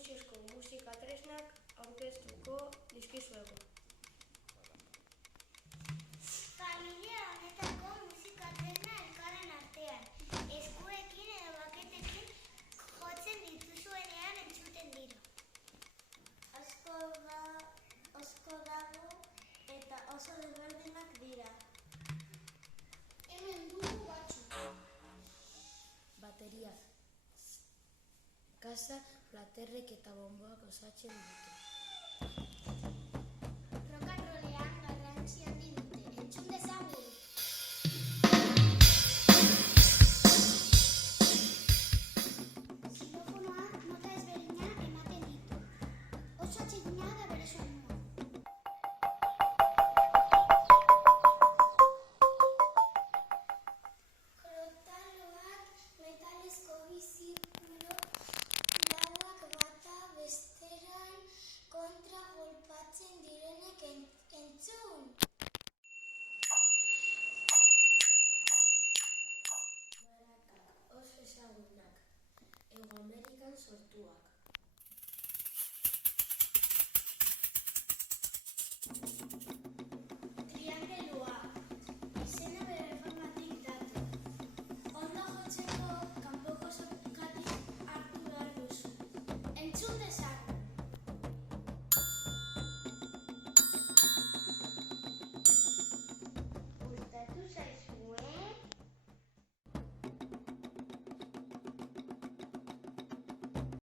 errusiezko musika tresnak aurkeztuko dizkizuegu. Familia honetako musika tresna elkarren artean, eskuekin edo baketekin jotzen dituzuenean entzuten dira. Asko dago eta oso desberdinak dira. Hemen dugu batzuk. Bateriak, kasa, platerrek eta bonboak osatzen dute. Rock and rollean garrantzi handi dute. Entzun dezagun! Xilofonoak nota ezberdinak ematen ditu. Oso atsegina da bere soinua. Krotaloak metalezko bi zirkulo lauak bata bestearen kontra golpatzen direnek entzun! Marakak oso ezagunak, Hego Amerikan sortuak.